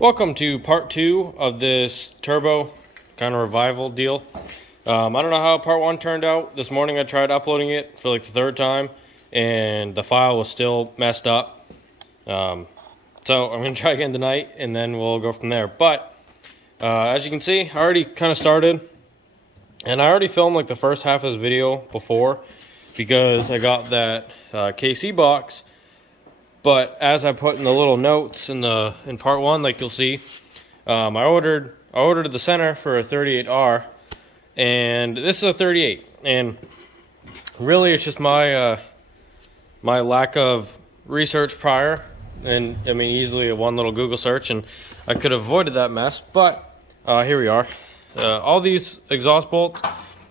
Welcome to part 2 of this turbo kind of revival deal. I don't know how part 1 turned out. This morning I tried uploading it for like the third time and the file was still messed up. So I'm going to try again tonight and then we'll go from there. But as you can see, I already kind of started and I already filmed like the first half of this video before because I got that KC box. But as I put in the little notes in part 1, like you'll see, I ordered the center for a 38R, and this is a 38. And really, it's just my my lack of research prior, and I mean easily a one little Google search, and I could have avoided that mess. But here we are. All these exhaust bolts,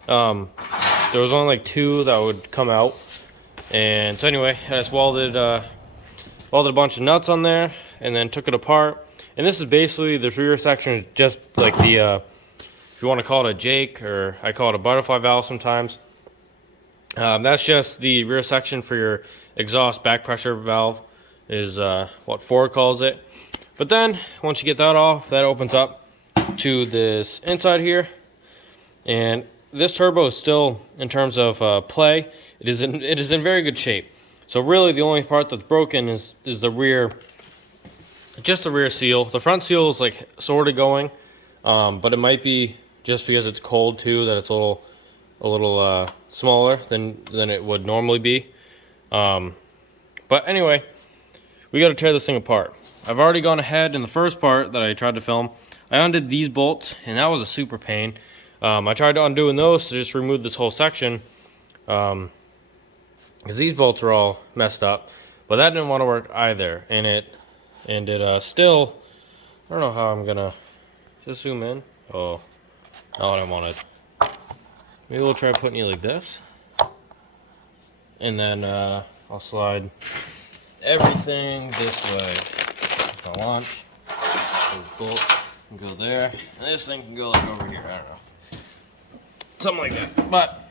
there was only like 2 that would come out, and so anyway, I just welded a bunch of nuts on there and then took it apart. And this is basically, this rear section is just like the if you want to call it a Jake, or I call it a butterfly valve sometimes. That's just the rear section for your exhaust back pressure valve, is what Ford calls it. But then once you get that off, that opens up to this inside here, and this turbo is still, in terms of play, it is in very good shape. So really the only part that's broken is the rear, just the rear seal. The front seal is like sort of going, but it might be just because it's cold too, that it's a little smaller than it would normally be. But anyway, we got to tear this thing apart. I've already gone ahead in the first part that I tried to film. I undid these bolts, and that was a super pain. I tried to undoing those to just remove this whole section, because these bolts are all messed up, but that didn't want to work either, and it still, I don't know how I'm gonna just zoom in. Oh, not what I wanted. Maybe we'll try putting it like this, and then I'll slide everything this way. If I launch, those bolts can go there, and this thing can go like over here. I don't know, something like that. But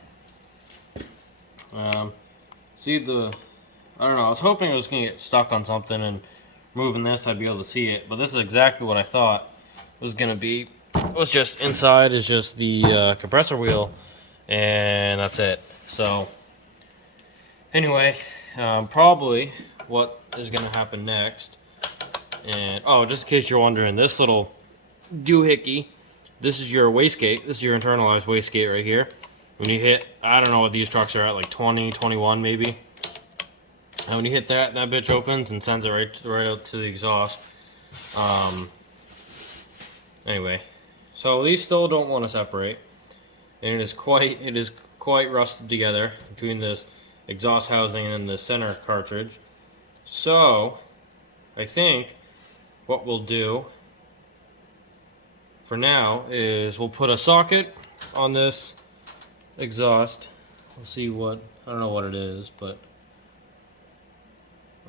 see I don't know, I was hoping it was going to get stuck on something, and moving this I'd be able to see it, but this is exactly what I thought it was going to be. It was just inside is just the compressor wheel, and that's it. So anyway, probably what is going to happen next, and oh, just in case you're wondering, this little doohickey, this is your wastegate. This is your internalized wastegate right here. When you hit, I don't know what these trucks are at, like 20, 21 maybe. And when you hit that bitch opens and sends it right out to the exhaust. Anyway, so these still don't want to separate, and it is quite rusted together between this exhaust housing and the center cartridge. So I think what we'll do for now is we'll put a socket on this exhaust. We'll see what, I don't know what it is, but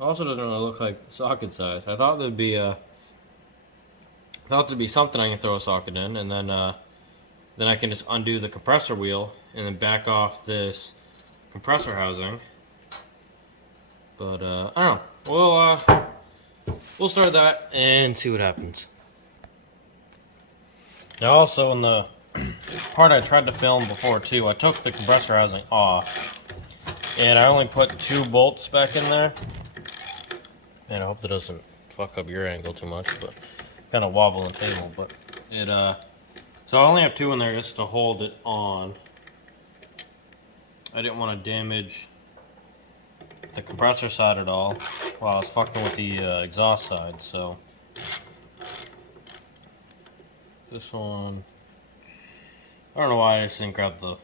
also doesn't really look like socket size. I thought there'd be something I can throw a socket in, and then I can just undo the compressor wheel and then back off this compressor housing. But I don't know. We'll start that and see what happens. Now also in the part I tried to film before too, I took the compressor housing off, and I only put 2 bolts back in there. And I hope that doesn't fuck up your angle too much, but kind of wobbling the table. But it so I only have 2 in there just to hold it on. I didn't want to damage the compressor side at all while I was fucking with the exhaust side. So this one, I don't know why I just didn't grab the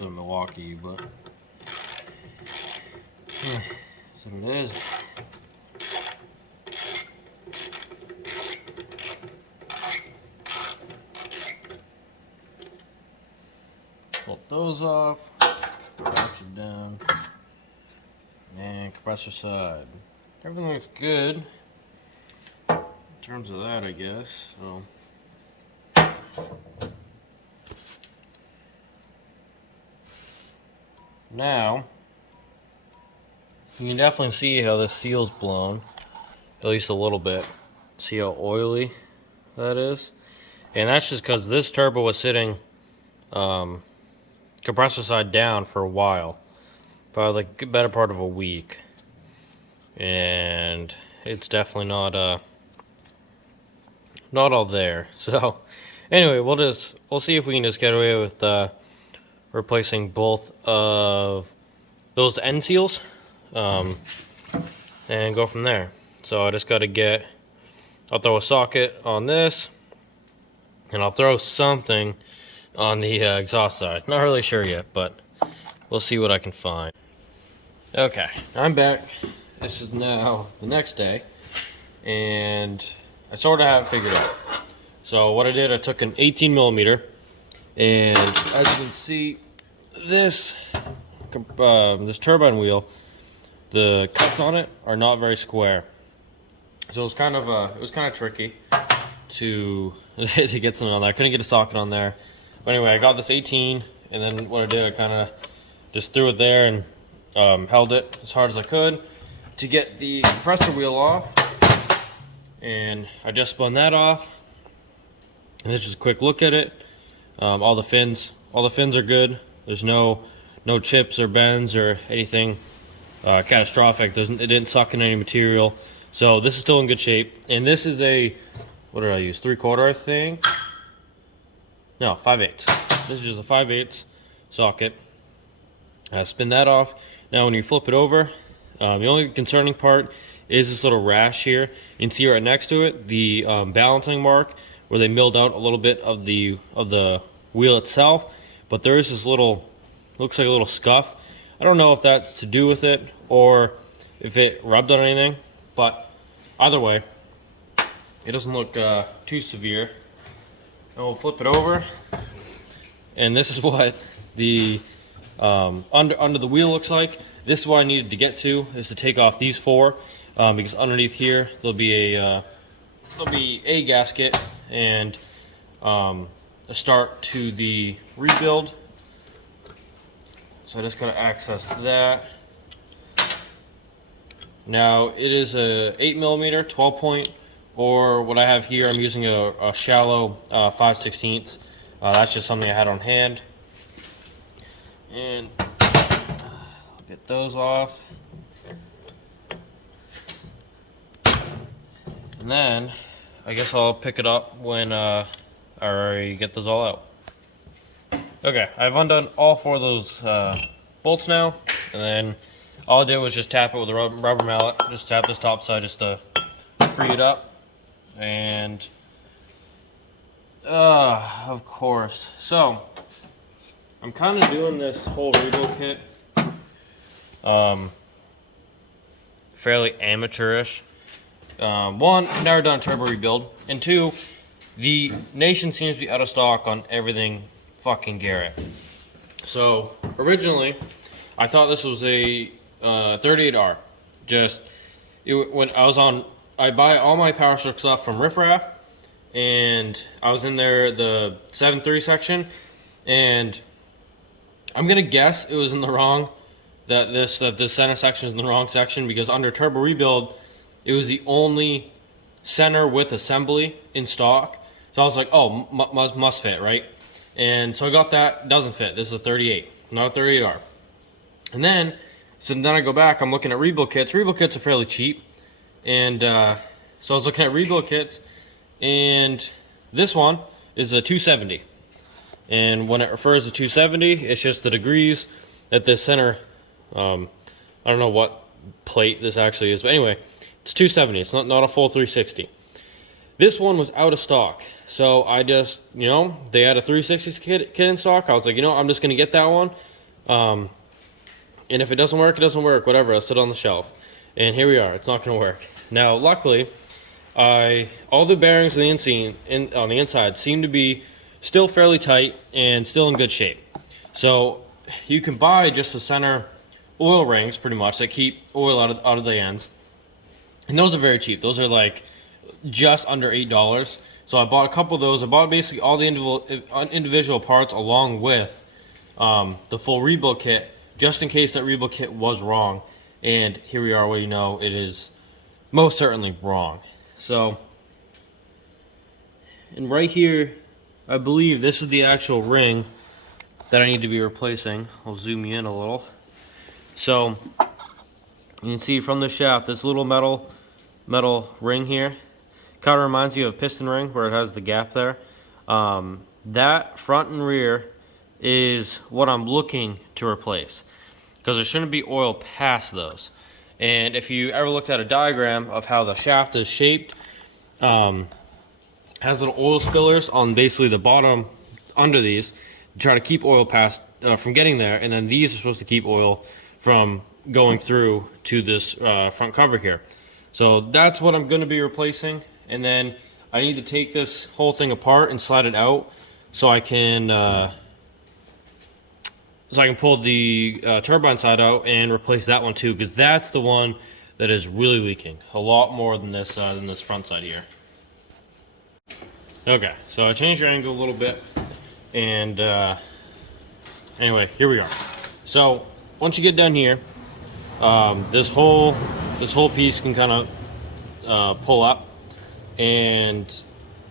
Milwaukee, but so it is. Pull those off, ratchet down, and compressor side. Everything looks good in terms of that, I guess. So now you can definitely see how this seal's blown, at least a little bit. See how oily that is? And that's just because this turbo was sitting compressor side down for a while, probably like a better part of a week, and it's definitely not all there. So anyway, we'll see if we can just get away with replacing both of those end seals, and go from there. So I just got to I'll throw a socket on this, and I'll throw something on the exhaust side. Not really sure yet, but we'll see what I can find. Okay, I'm back. This is now the next day, and I sort of have it figured out. So what I did, I took an 18 millimeter, and as you can see, this turbine wheel, the cuts on it are not very square. So it was kind of tricky to get something on there. I couldn't get a socket on there. But anyway, I got this 18, and then what I did, I kind of just threw it there and held it as hard as I could to get the compressor wheel off. And I just spun that off. And let's just a quick look at it. All the fins are good. There's no chips or bends or anything catastrophic. It didn't suck in any material. So this is still in good shape. And this is what did I use? 3/4, I think. No, 5/8. This is just a 5/8 socket. Spin that off. Now when you flip it over, the only concerning part is this little rash here. You can see right next to it the balancing mark where they milled out a little bit of the wheel itself. But there is this looks like a little scuff. I don't know if that's to do with it or if it rubbed on anything. But either way, it doesn't look too severe. And we'll flip it over, and this is what the under the wheel looks like. This is what I needed to get to, is to take off these four, because underneath here there'll be a gasket and a start to the rebuild. So I just gotta access that. Now it is a 8 millimeter 12 point, or what I have here, I'm using a shallow 5/16. That's just something I had on hand. And I'll get those off. And then I guess I'll pick it up when I get those all out. Okay, I've undone all four of those bolts now, and then all I did was just tap it with a rubber mallet. Just tap this top side just to free it up. And of course, so I'm kind of doing this whole rebuild kit fairly amateurish. One, I've never done a turbo rebuild, and two, the nation seems to be out of stock on everything fucking Garrett. So originally I thought this was a 38R. When I buy all my Powerstroke stuff from Riff Raff, and I was in there, the 7.3 section, and I'm gonna guess it was in the wrong, that this center section is in the wrong section, because under turbo rebuild, it was the only center with assembly in stock. So I was like, oh, must fit, right? And so I got that. Doesn't fit. This is a 38, not a 38R. And then I go back, I'm looking at rebuild kits. Rebuild kits are fairly cheap. And so I was looking at rebuild kits, and this one is a 270. And when it refers to 270, it's just the degrees that this center, I don't know what plate this actually is, but anyway, it's 270. It's not a full 360. This one was out of stock. So I just, they had a 360 kit in stock. I was like, I'm just going to get that one. And if it doesn't work, it doesn't work. Whatever, I'll sit on the shelf. And here we are. It's not going to work. Now, luckily, all the bearings on the inside seem to be still fairly tight and still in good shape. So you can buy just the center oil rings, pretty much, that keep oil out of the ends. And those are very cheap. Those are like just under $8. So I bought a couple of those. I bought basically all the individual parts along with the full rebuild kit, just in case that rebuild kit was wrong. And here we are, it is most certainly wrong. So And right here, I believe this is the actual ring that I need to be replacing. I'll zoom you in a little. So you can see from the shaft, this little metal ring here kind of reminds you of a piston ring where it has the gap there. That front and rear is what I'm looking to replace, because there shouldn't be oil past those. And if you ever looked at a diagram of how the shaft is shaped, has little oil spillers on basically the bottom under these to try to keep oil past from getting there, and then these are supposed to keep oil from going through to this front cover here. So that's what I'm going to be replacing, and then I need to take this whole thing apart and slide it out so I can pull the turbine side out and replace that one too, because that's the one that is really leaking a lot more than this front side here. Okay, so I changed your angle a little bit, and anyway, here we are. So once you get done here, this whole piece can kind of pull up, and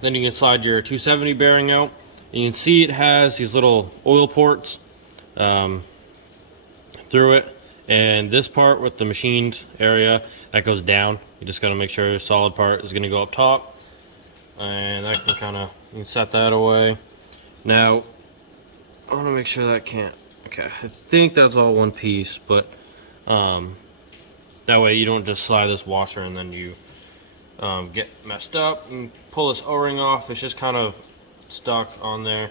then you can slide your 270 bearing out. You can see it has these little oil ports through it, and this part with the machined area that goes down. You just got to make sure the solid part is going to go up top, and that can kind of, you can set that away. Now I want to make sure that can't. Okay, I think that's all one piece, but that way you don't just slide this washer and then you get messed up and pull this O-ring off. It's just kind of stuck on there.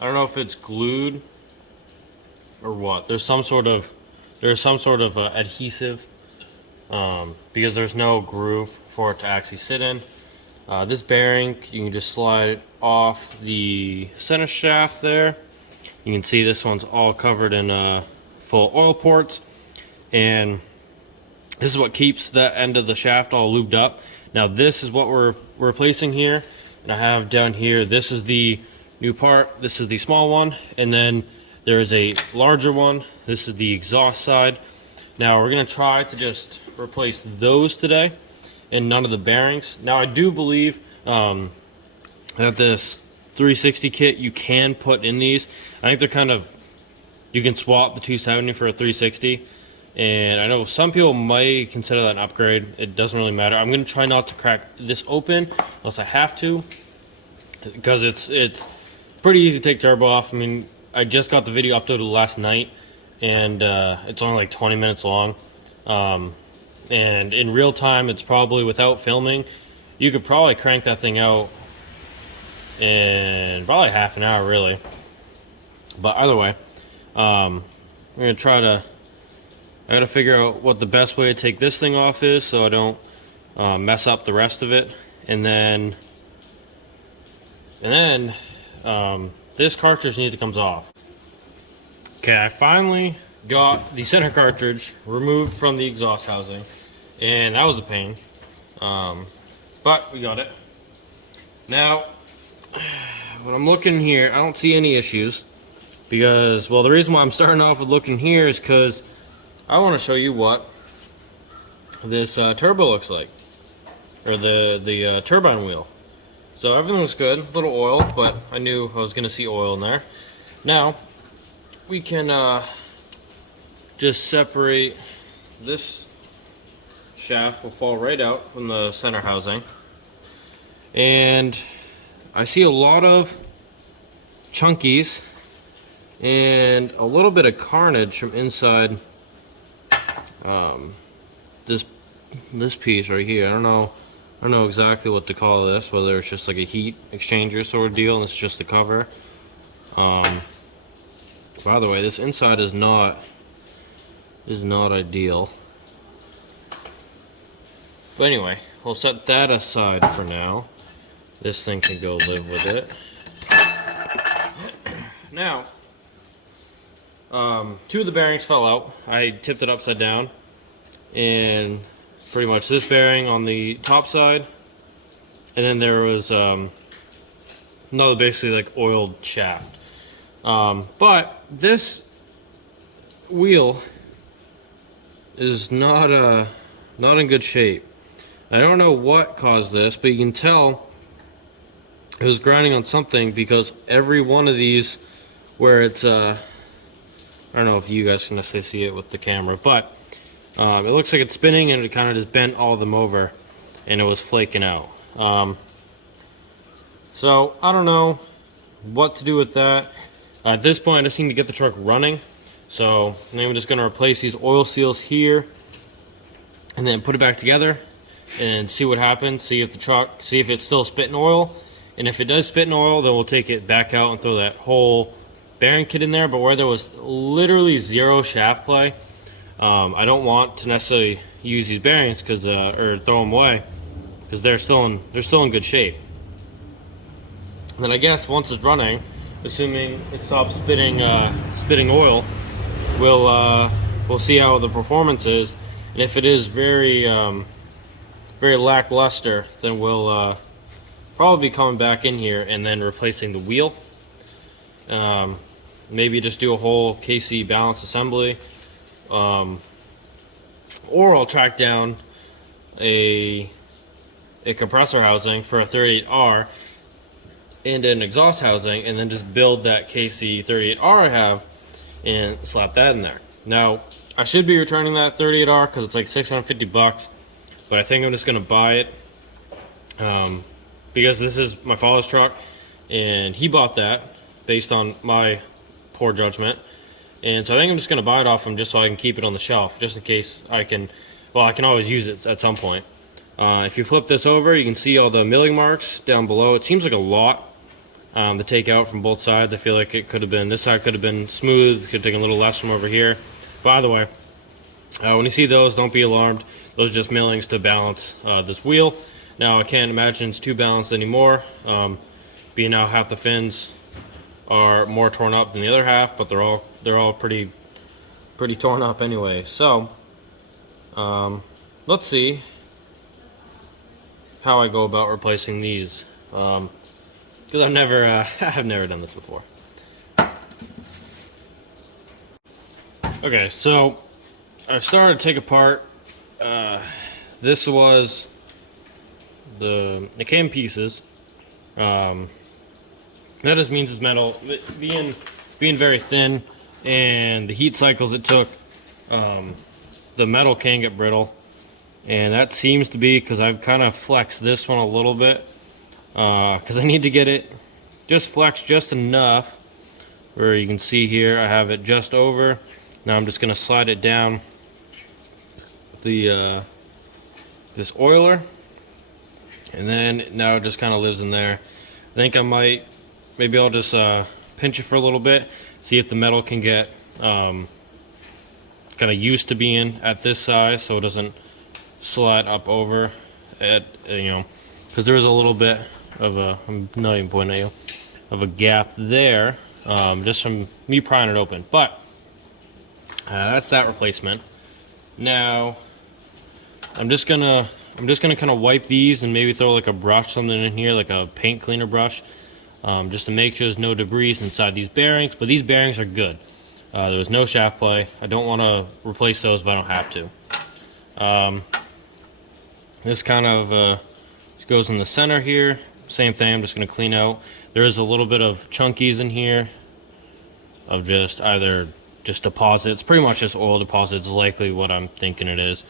I don't know if it's glued or what. There's some sort of adhesive because there's no groove for it to actually sit in. This bearing, you can just slide it off the center shaft there. You can see this one's all covered in full oil ports, and this is what keeps that end of the shaft all lubed up. Now this is what we're replacing here, and I have down here, this is the new part, this is the small one, and then there's a larger one. This is the exhaust side. Now we're going to try to just replace those today and none of the bearings. Now I do believe that this 360 kit you can put in these. I think they're kind of, you can swap the 270 for a 360, and I know some people might consider that an upgrade. It doesn't really matter. I'm going to try not to crack this open unless I have to, because it's pretty easy to take turbo off. I mean, I just got the video uploaded last night, and it's only like 20 minutes long, and in real time, it's probably, without filming, you could probably crank that thing out in probably half an hour, really. But either way, we're gonna try to, I gotta figure out what the best way to take this thing off is so I don't mess up the rest of it. And then this cartridge needs to come off. Okay, I finally got the center cartridge removed from the exhaust housing, and that was a pain, but we got it. Now when I'm looking here, I don't see any issues, because, well, the reason why I'm starting off with looking here is because I want to show you what this turbo looks like, or the turbine wheel. So everything looks good, a little oil, but I knew I was going to see oil in there. Now we can just separate this shaft, will fall right out from the center housing, and I see a lot of chunkies and a little bit of carnage from inside this piece right here. I don't know exactly what to call this, whether it's just like a heat exchanger sort of deal and it's just the cover. By the way, this inside is not ideal. But anyway, we'll set that aside for now. This thing can go live with it. Now, two of the bearings fell out. I tipped it upside down, and pretty much this bearing on the top side, and then there was another basically like oiled shaft. But this wheel is not in good shape. I don't know what caused this, but you can tell it was grinding on something, because every one of these where it's I don't know if you guys can necessarily see it with the camera, but it looks like it's spinning, and it kind of just bent all of them over, and it was flaking out. So I don't know what to do with that. At this point, I just need to get the truck running. So then I'm just going to replace these oil seals here, and then put it back together and see what happens. See if it's still spitting oil, and if it does spit in oil, then we'll take it back out and throw that whole bearing kit in there. But where there was literally zero shaft play, I don't want to necessarily use these bearings or throw them away, because they're still in good shape. And then I guess once it's running, assuming it stops spitting oil, we'll see how the performance is. And if it is very lackluster, then we'll probably be coming back in here and then replacing the wheel. Maybe just do a whole KC balance assembly, or I'll track down a compressor housing for a 38R and an exhaust housing, and then just build that KC 38R I have and slap that in there. Now, I should be returning that 38R because it's like $650, but I think I'm just gonna buy it because this is my father's truck, and he bought that based on my poor judgment, and so I think I'm just gonna buy it off him just so I can keep it on the shelf, just in case I can always use it at some point. If you flip this over, you can see all the milling marks down below. It seems like a lot to take out from both sides. I feel like this side could have been smooth, could have taken a little less from over here. By the way, when you see those, don't be alarmed. Those are just millings to balance this wheel. Now, I can't imagine it's too balanced anymore, being now half the fins are more torn up than the other half, but they're all pretty torn up anyway. So let's see how I go about replacing these, because I've never done this before. Okay, so I started to take apart. This was the cam pieces. That just means it's metal. Being very thin, and the heat cycles it took, the metal can get brittle, and that seems to be because I've kind of flexed this one a little bit, because I need to get it just flexed just enough where you can see here I have it just over. Now I'm just going to slide it down the this oiler, and then now it just kind of lives in there. I think maybe I'll just pinch it for a little bit, see if the metal can get kind of used to being at this size, so it doesn't slide up over at, because there was a little bit of I'm not even pointing at you, of a gap there, just from me prying it open. But that's that replacement. Now I'm just gonna kind of wipe these and maybe throw like a brush, something in here, like a paint cleaner brush, just to make sure there's no debris inside these bearings. But these bearings are good. There was no shaft play. I don't want to replace those if I don't have to. This kind of goes in the center here. Same thing, I'm just going to clean out. There is a little bit of chunkies in here of just either just deposits, pretty much just oil deposits is likely what I'm thinking it is.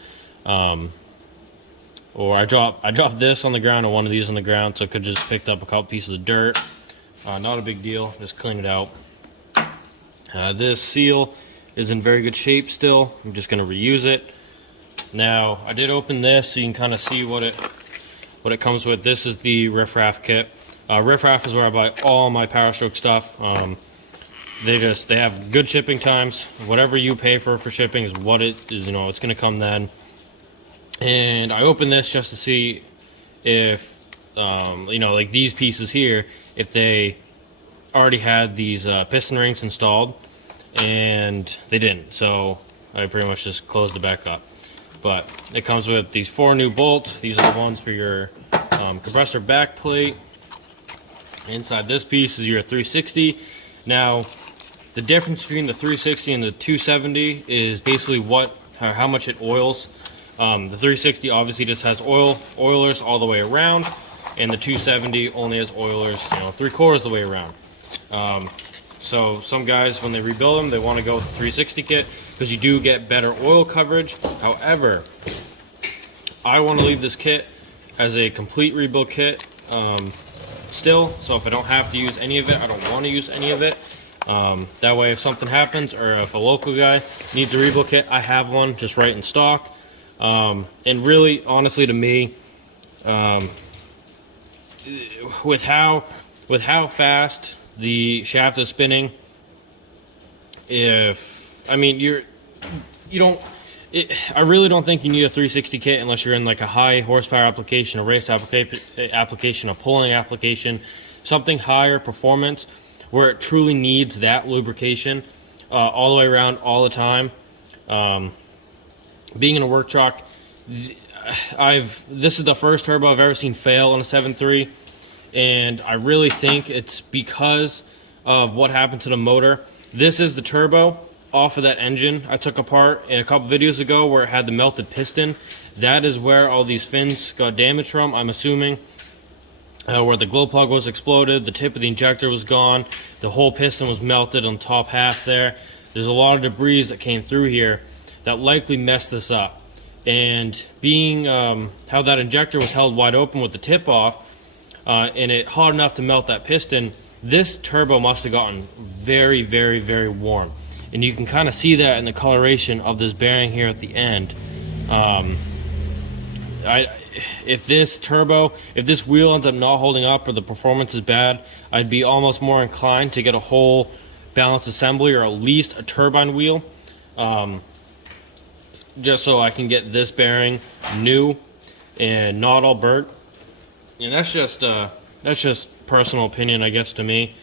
Or I dropped this on the ground and one of these on the ground, so I could just picked up a couple pieces of dirt. Not a big deal, just clean it out. This seal is in very good shape still. I'm just going to reuse it. Now, I did open this so you can kind of see what it comes with. This is the Riff Raff kit. Riff Raff is where I buy all my Powerstroke stuff. They have good shipping times. Whatever you pay for shipping is what it is, it's going to come then. And I opened this just to see if, like these pieces here, if they already had these piston rings installed, and they didn't. So I pretty much just closed it back up. But it comes with these 4 new bolts. These are the ones for your compressor back plate. Inside this piece is your 360. Now, the difference between the 360 and the 270 is basically how much it oils. The 360 obviously just has oilers all the way around. and the 270 only has oilers, you know, 3/4 the way around. So some guys, when they rebuild them, they want to go with the 360 kit because you do get better oil coverage. However, I want to leave this kit as a complete rebuild kit still. So if I don't have to use any of it, I don't want to use any of it. That way, if something happens or if a local guy needs a rebuild kit, I have one just right in stock. And really, honestly, to me, with how fast the shaft is spinning, I really don't think you need a 360 kit unless you're in like a high horsepower application, a race application, a pulling application, something higher performance where it truly needs that lubrication all the way around all the time. Being in a work truck, this is the first turbo I've ever seen fail on a 7.3, and I really think it's because of what happened to the motor. This is the turbo off of that engine I took apart in a couple videos ago where it had the melted piston. That is where all these fins got damaged from, I'm assuming. Where the glow plug was exploded, the tip of the injector was gone, the whole piston was melted on the top half there. There's a lot of debris that came through here that likely messed this up. And being how that injector was held wide open with the tip off, and it hot enough to melt that piston, this turbo must have gotten very, very, very warm. And you can kind of see that in the coloration of this bearing here at the end. If this wheel ends up not holding up or the performance is bad, I'd be almost more inclined to get a whole balanced assembly or at least a turbine wheel, just so I can get this bearing new and not all burnt. And that's just personal opinion, I guess, to me.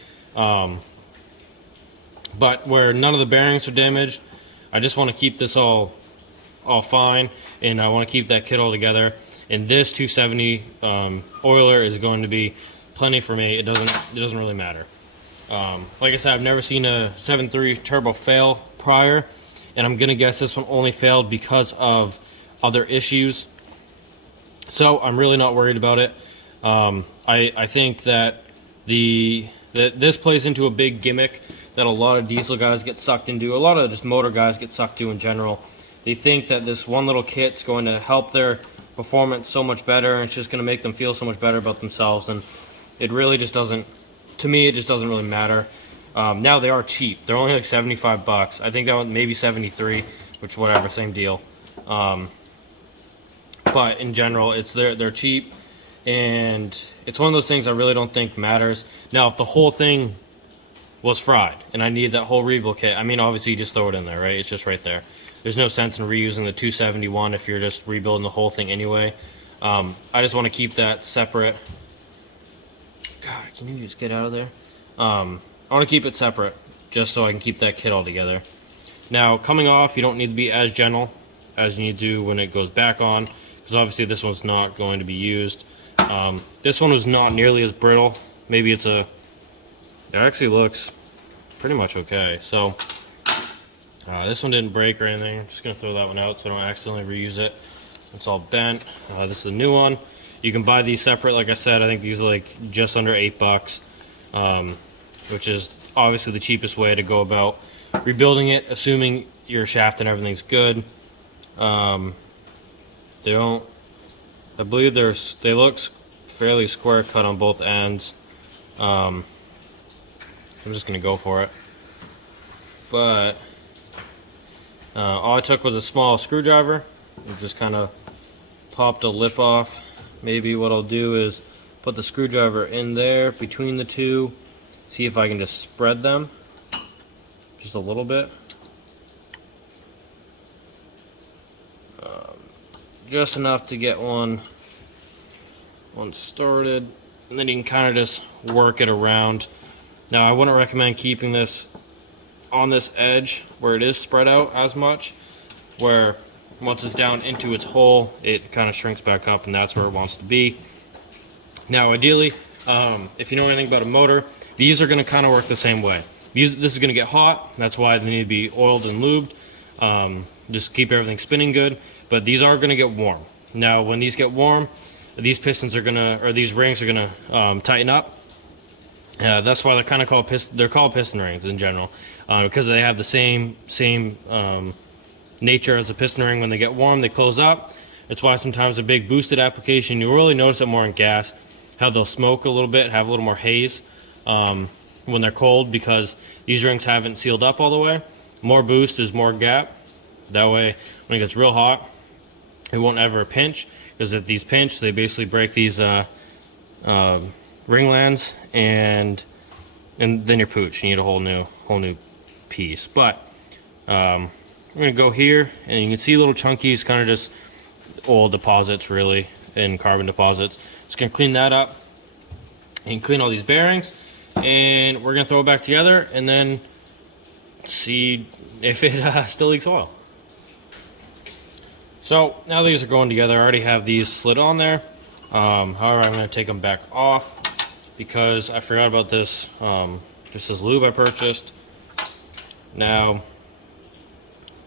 But where none of the bearings are damaged, I just want to keep this all fine, and I want to keep that kit all together. And this 270 oiler is going to be plenty for me. It doesn't really matter. Like I said, I've never seen a 7.3 turbo fail prior, and I'm gonna guess this one only failed because of other issues. So I'm really not worried about it. I think that this plays into a big gimmick that a lot of diesel guys get sucked into. A lot of just motor guys get sucked to in general. They think that this one little kit's going to help their performance so much better, and it's just going to make them feel so much better about themselves, and it really just doesn't. To me, it just doesn't really matter. Now they are cheap. They're only like 75 bucks. I think that one maybe 73, which whatever, same deal. But in general, they're cheap, and it's one of those things I really don't think matters. Now, if the whole thing was fried and I needed that whole rebuild kit, I mean, obviously you just throw it in there, right? It's just right there. There's no sense in reusing the 271 if you're just rebuilding the whole thing anyway. I just want to keep that separate. God, can you just get out of there? I want to keep it separate just so I can keep that kit all together. Now, coming off, you don't need to be as gentle as you need to do when it goes back on, because obviously this one's not going to be used. This one was not nearly as brittle. Maybe it actually looks pretty much okay. So this one didn't break or anything. I'm just gonna throw that one out so I don't accidentally reuse it. It's all bent. This is a new one. You can buy these separate, like I said. I think these are like just under $8, which is obviously the cheapest way to go about rebuilding it, assuming your shaft and everything's good. I believe they look fairly square cut on both ends. I'm just gonna go for it, but all I took was a small screwdriver and just kind of popped a lip off. Maybe what I'll do is put the screwdriver in there between the two, see if I can just spread them just a little bit, just enough to get one started, and then you can kind of just work it around. Now, I wouldn't recommend keeping this on this edge where it is spread out as much, where once it's down into its hole, it kind of shrinks back up, and that's where it wants to be. Now, ideally, if you know anything about a motor, these are going to kind of work the same way. This is going to get hot. That's why they need to be oiled and lubed. Just keep everything spinning good. But these are going to get warm. Now, when these get warm, these pistons are gonna, or these rings are gonna tighten up. That's why they're kind of called they're called piston rings in general, because they have the same nature as a piston ring. When they get warm, they close up. It's why sometimes a big boosted application, you really notice it more in gas, how they'll smoke a little bit, have a little more haze when they're cold, because these rings haven't sealed up all the way. More boost is more gap. That way, when it gets real hot, it won't ever pinch, because if these pinch, they basically break these ring lands, and then you're pooch. You need a whole new piece. But we're gonna go here, and you can see little chunkies, kind of just oil deposits, really, and carbon deposits. Just gonna clean that up and clean all these bearings, and we're gonna throw it back together, and then see if it still leaks oil. So now these are going together. I already have these slid on there. However, I'm gonna take them back off because I forgot about this. Just this lube I purchased. Now,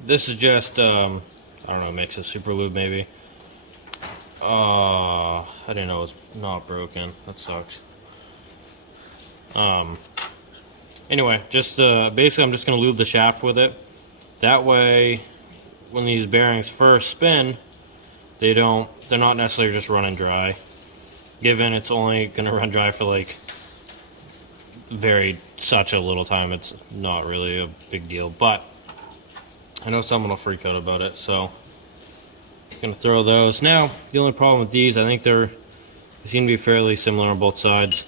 this is just, I don't know, makes a super lube maybe. I didn't know it was not broken. That sucks. Anyway, just basically I'm just gonna lube the shaft with it. That way, when these bearings first spin, they're not necessarily just running dry. Given it's only gonna run dry for like such a little time, it's not really a big deal. But I know someone will freak out about it, so I'm gonna throw those. Now, the only problem with these, I think they seem to be fairly similar on both sides.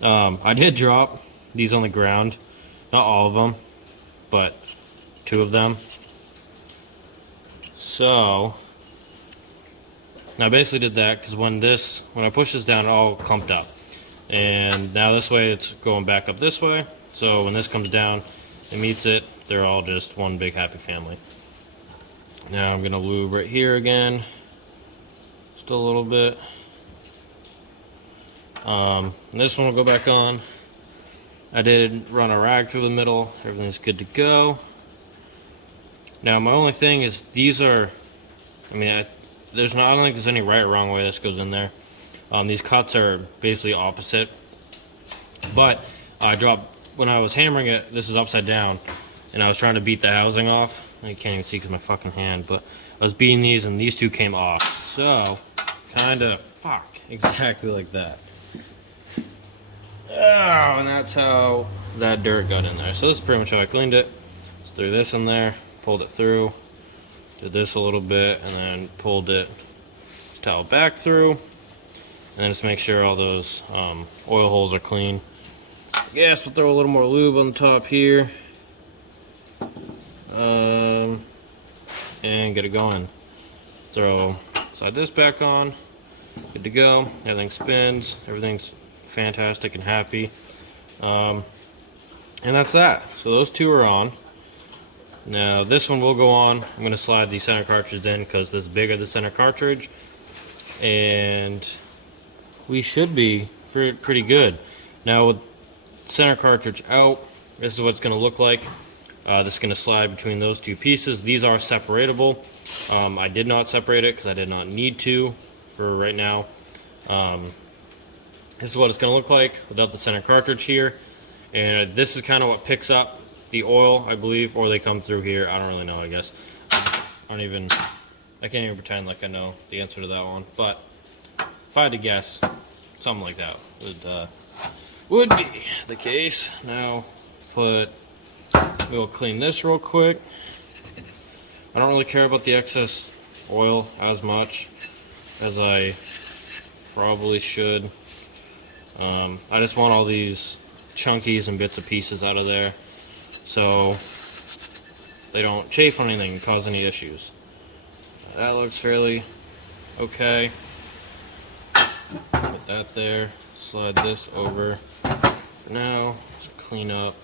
I did drop these on the ground, not all of them, but 2 of them. So now I basically did that because when I push this down, it all clumped up, and now this way it's going back up this way. So when this comes down, it meets it. They're all just one big happy family. Now I'm gonna lube right here again, just a little bit. And this one will go back on. I did run a rag through the middle. Everything's good to go. Now my only thing is these are, I don't think there's any right or wrong way this goes in there. These cuts are basically opposite. But I dropped, when I was hammering it, this is upside down, and I was trying to beat the housing off. I can't even see because my fucking hand, but I was beating these and these 2 came off. So, kinda, exactly like that. Oh, and that's how that dirt got in there. So this is pretty much how I cleaned it. Just threw this in there, pulled it through, did this a little bit, and then pulled it towel back through, and then just make sure all those oil holes are clean. Yes, we'll throw a little more lube on the top here, and get it going. Slide this back on, good to go. Everything spins, everything's fantastic and happy, and that's that. So those 2 are on. Now this one will go on. I'm going to slide the center cartridge in because this is bigger, the center cartridge, and we should be pretty good. Now with center cartridge out, this is what it's going to look like. This is going to slide between those 2 pieces. These are separatable. I did not separate it because I did not need to for right now. This is what it's going to look like without the center cartridge here, and this is kind of what picks up the oil, I believe, or they come through here. I don't really know, I guess. I can't even pretend like I know the answer to that one, but if I had to guess, something like that would be the case. Now, we'll clean this real quick. I don't really care about the excess oil as much as I probably should. I just want all these chunkies and bits and pieces out of there so they don't chafe on anything and cause any issues. That looks fairly okay. Put that there. Slide this over. For now, just clean up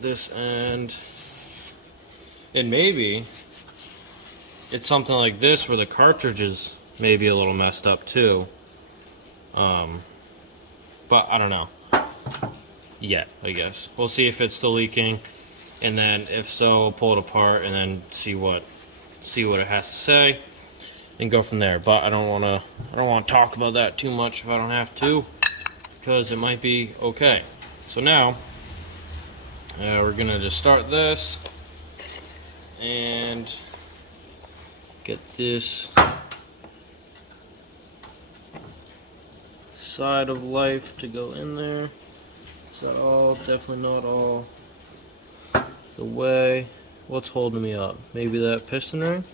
this end. And maybe it's something like this where the cartridge is maybe a little messed up too. But I don't know yet, I guess. We'll see if it's still leaking, and then if so, pull it apart and then see what it has to say. and go from there. But I don't want to talk about that too much if I don't have to, because it might be okay. So now we're gonna just start this and get this side of life to go in there. Is that all? Definitely not all the way. What's holding me up? Maybe that piston ring?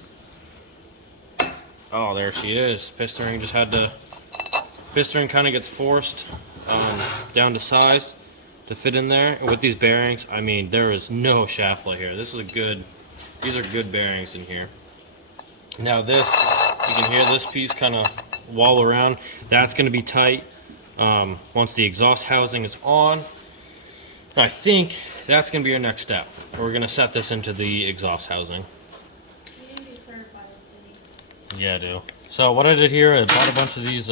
Oh, there she is. Piston ring just had to... Piston ring kind of gets forced down to size to fit in there. And with these bearings, I mean, there is no shaft play here. This is a good... These are good bearings in here. Now this, you can hear this piece kind of wall around. That's going to be tight once the exhaust housing is on. And I think that's going to be our next step. We're going to set this into the exhaust housing. You need to be certified in City. Yeah, I do. So what I did here, I bought a bunch of these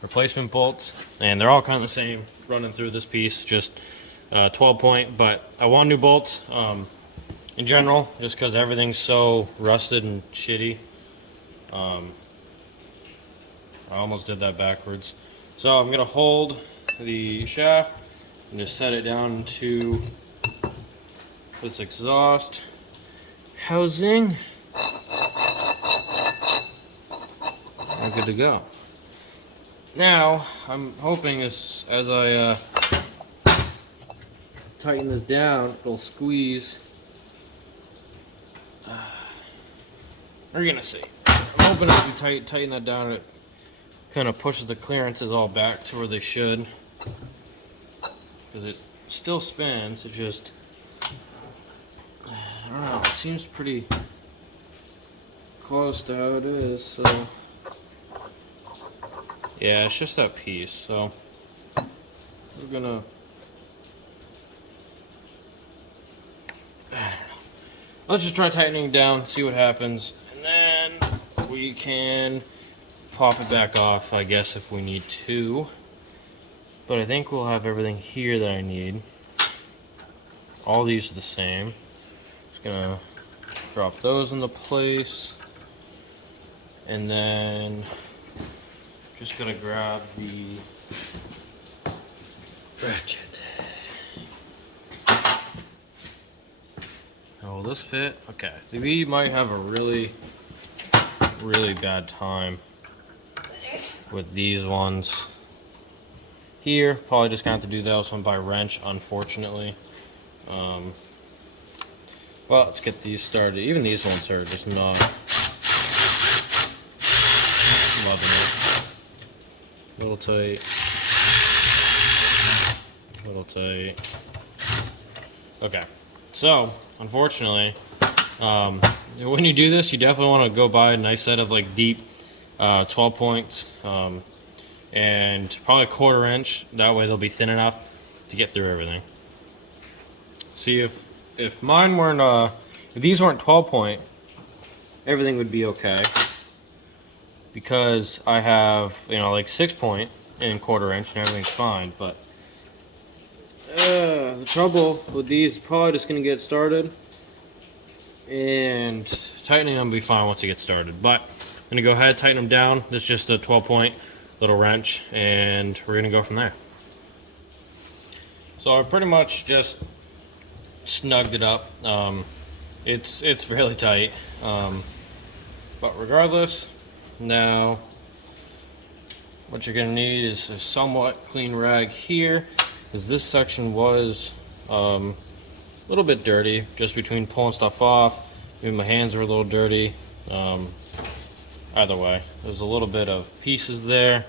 replacement bolts, and they're all kind of the same running through this piece, just 12 point, but I want new bolts in general, just because everything's so rusted and shitty. I almost did that backwards. So I'm gonna hold the shaft and just set it down into this exhaust housing. I'm good to go. Now I'm hoping as I tighten this down, it'll squeeze. We're gonna see. I'm hoping if we tighten that down, it kind of pushes the clearances all back to where they should. Because it still spins, it just, I don't know, it seems pretty close to how it is, so. Yeah, it's just that piece, so we're gonna, let's just try tightening it down, see what happens, and then we can pop it back off, I guess, if we need to. But I think we'll have everything here that I need. All these are the same. Just gonna drop those into place, and then just gonna grab the ratchet. Oh, will this fit? Okay. We might have a really bad time with these ones here. Probably just gonna have to do this one by wrench, unfortunately. Well, let's get these started. Even these ones are just not loving it. Little tight. Little tight. Okay. So, unfortunately, when you do this, you definitely want to go buy a nice set of like deep 12 points and probably a 1/4 inch. That way they'll be thin enough to get through everything. See, if mine weren't if these weren't 12 point, everything would be okay, because I have, you know, like 6 point and 1/4 inch and everything's fine. But the trouble with these is probably just gonna get started, and tightening them will be fine once you get started. But I'm gonna go ahead, tighten them down. This is just a 12 point little wrench, and we're gonna go from there. So I pretty much just snugged it up. It's fairly tight, but regardless, now what you're gonna need is a somewhat clean rag here, because this section was a little bit dirty just between pulling stuff off. Maybe my hands were a little dirty. Either way, there's a little bit of pieces there.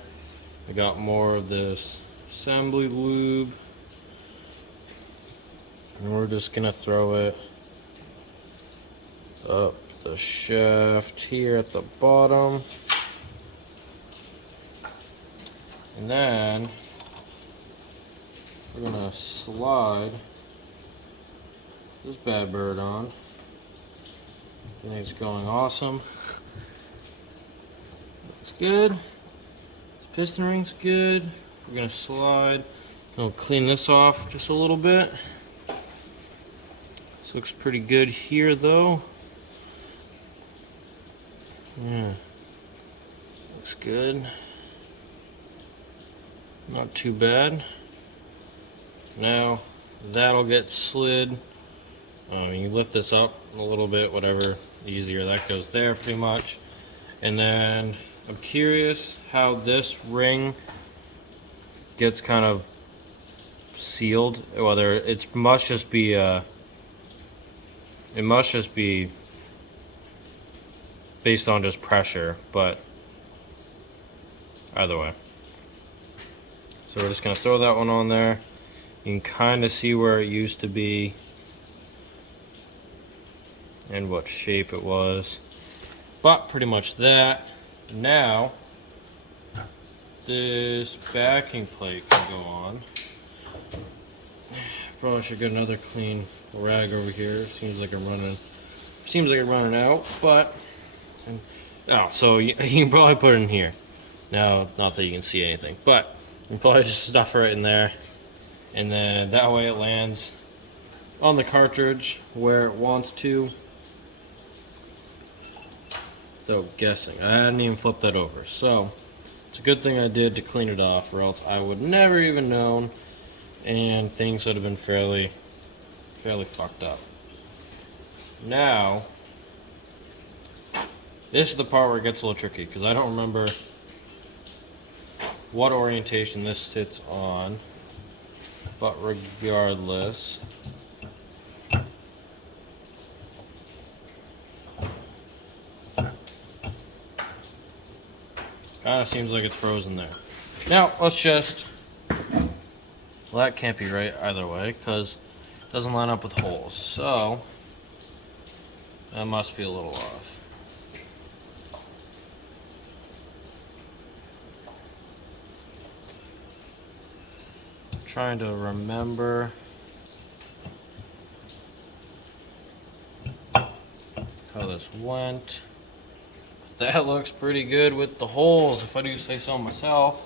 I got more of this assembly lube, and we're just gonna throw it up the shaft here at the bottom, and then we're gonna slide this bad bird on. I think it's going awesome. It's good. This piston ring's good. We're gonna slide. I'll clean this off just a little bit. This looks pretty good here, though. Yeah, Looks good. Not too bad. Now that'll get slid. You lift this up a little bit, whatever, easier. That goes there pretty much. And then I'm curious how this ring gets kind of sealed. Whether it must just be based on just pressure, but either way. So we're just gonna throw that one on there. You can kind of see where it used to be and what shape it was, but pretty much that. Now this backing plate can go on. Probably should get another clean rag over here. Seems like I'm running out, but so you can probably put it in here. Now, not that you can see anything, but you can probably just stuff it right in there, and then that way it lands on the cartridge where it wants to. Though guessing, I hadn't even flipped that over, so it's a good thing I did to clean it off, or else I would never even known, and things would have been fairly fucked up. Now, this is the part where it gets a little tricky, because I don't remember what orientation this sits on, but regardless, kind of seems like it's frozen there. Now, let's just, well, that can't be right either way, because it doesn't line up with holes, so that must be a little off. Trying to remember how this went. That looks pretty good with the holes, if I do say so myself.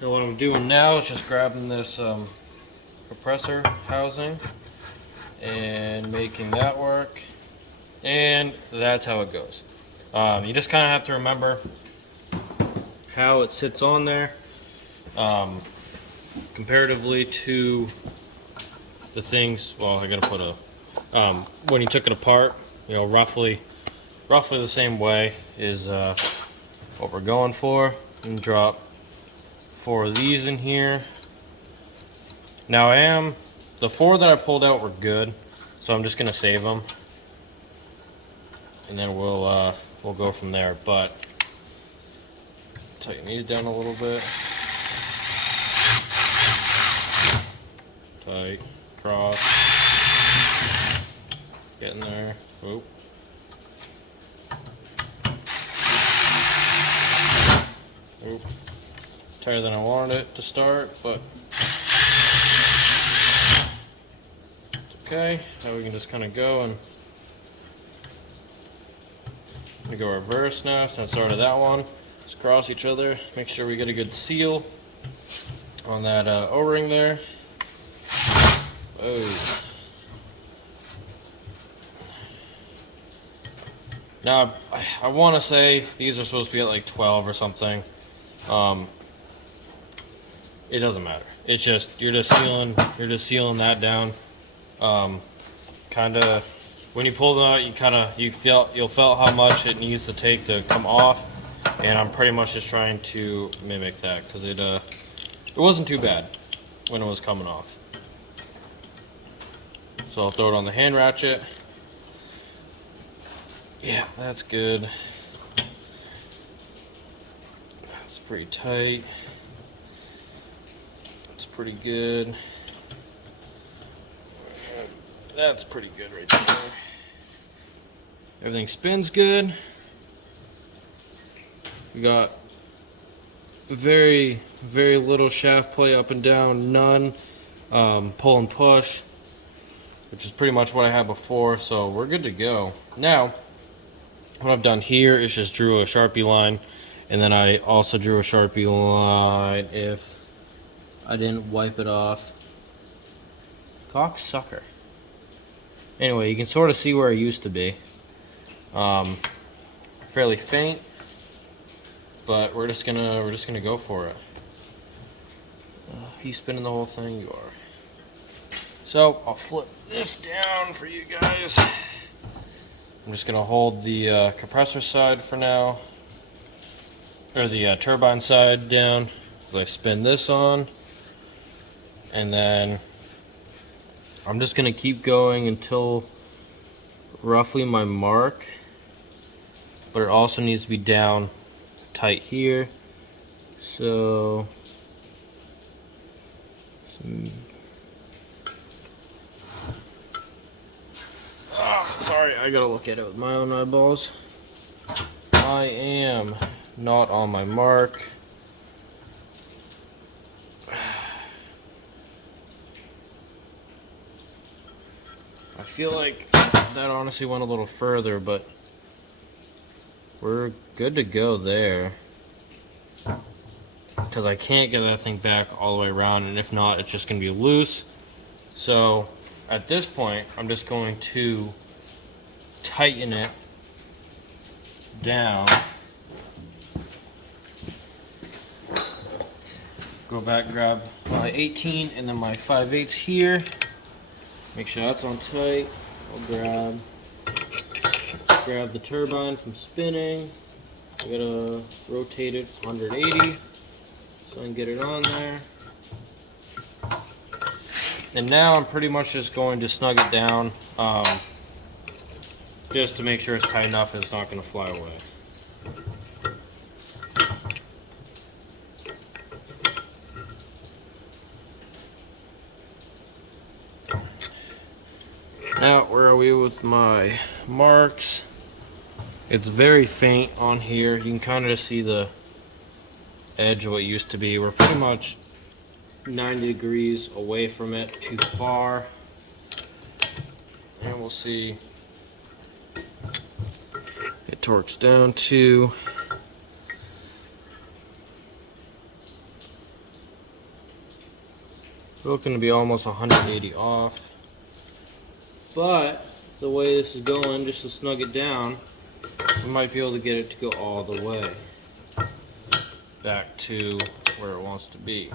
And what I'm doing now is just grabbing this compressor housing and making that work, and that's how it goes. You just kind of have to remember how it sits on there. Comparatively to the things, well, I gotta put a, when you took it apart, you know, roughly the same way is what we're going for. And drop 4 of these in here. Now the 4 that I pulled out were good, so I'm just gonna save them, and then we'll go from there. But tighten these down a little bit. Tight, cross, get in there. Oop. Oop. Tighter than I wanted it to start, but it's okay. Now we can just kind of go and we go reverse now. So I started that one. Just cross each other. Make sure we get a good seal on that O-ring there. Oh. Now I want to say these are supposed to be at like 12 or something. It doesn't matter. It's just you're just sealing that down. Kind of when you pull them out, you'll feel how much it needs to take to come off, and I'm pretty much just trying to mimic that because it wasn't too bad when it was coming off. So I'll throw it on the hand ratchet. Yeah, that's good. That's pretty tight. That's pretty good. That's pretty good right there. Everything spins good. We got very, very little shaft play up and down, none. Pull and push, which is pretty much what I had before, so we're good to go. Now, what I've done here is just drew a Sharpie line, and then I also drew a Sharpie line if I didn't wipe it off. Cocksucker. Anyway, you can sort of see where it used to be. Fairly faint. but we're just gonna go for it. You spinning the whole thing? You are. So I'll flip this down for you guys. I'm just gonna hold the compressor side for now, or the turbine side down. As I spin this on, and then I'm just gonna keep going until roughly my mark, but it also needs to be down tight here. So sorry, I gotta look at it with my own eyeballs. I am not on my mark. I feel like that honestly went a little further, but we're good to go there. Because I can't get that thing back all the way around, and if not, it's just going to be loose. So at this point, I'm just going to tighten it down. Go back, grab my 18 and then my 5/8 here. Make sure that's on tight. I'll grab the turbine from spinning. I gotta rotate it 180 so I can get it on there. And now I'm pretty much just going to snug it down, just to make sure it's tight enough and it's not going to fly away. Now, where are we with my marks? It's very faint on here. You can kind of just see the edge of what used to be. We're pretty much 90 degrees away from it, too far. And we'll see. It torques down to looking to be almost 180 off. But the way this is going, just to snug it down, we might be able to get it to go all the way back to where it wants to be.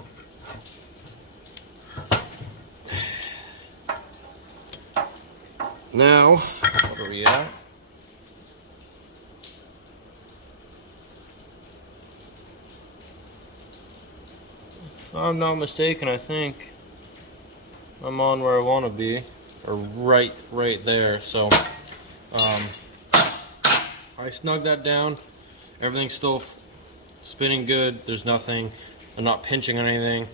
Now, what are we at? If I'm not mistaken, I think I'm on where I want to be, or right there. So I snugged that down. Everything's still spinning good. There's nothing, I'm not pinching on anything.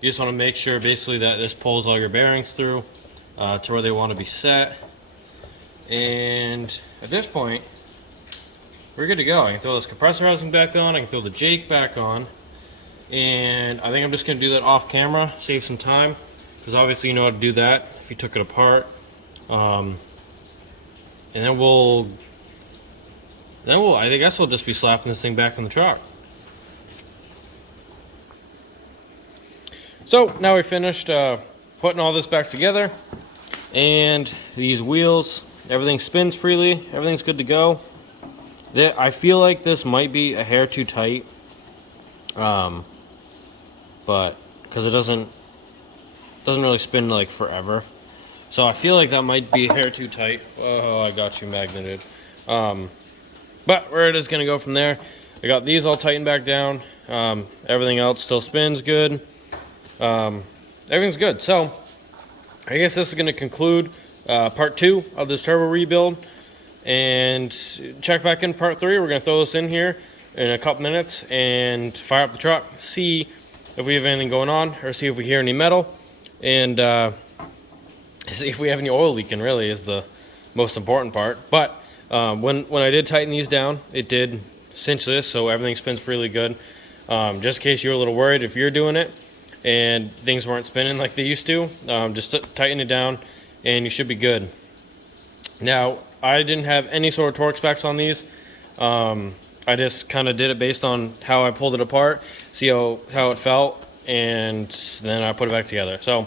You just want to make sure basically that this pulls all your bearings through to where they want to be set. And at this point, we're good to go. I can throw this compressor housing back on. I can throw the Jake back on. And I think I'm just going to do that off camera, save some time. Because obviously you know how to do that if you took it apart. And then I guess we'll just be slapping this thing back on the truck. So now we finished putting all this back together, and these wheels, everything spins freely, everything's good to go. I feel like this might be a hair too tight, but because it doesn't really spin like forever, so I feel like that might be a hair too tight. Oh, I got you magneted. But where it is going to go from there, I got these all tightened back down. Everything else still spins good. Everything's good. So I guess this is going to conclude part 2 of this turbo rebuild. And check back in part 3. We're going to throw this in here in a couple minutes and fire up the truck, see if we have anything going on, or see if we hear any metal, and see if we have any oil leaking. Really is the most important part. But when I did tighten these down, it did cinch this, so everything spins really good. Just in case you're a little worried if you're doing it and things weren't spinning like they used to, just tighten it down and you should be good. Now, I didn't have any sort of torque specs on these. I just kind of did it based on how I pulled it apart, see how it felt, and then I put it back together. So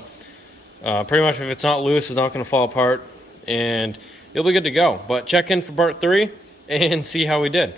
pretty much if it's not loose, it's not going to fall apart, and you'll be good to go. But check in for part 3 and see how we did.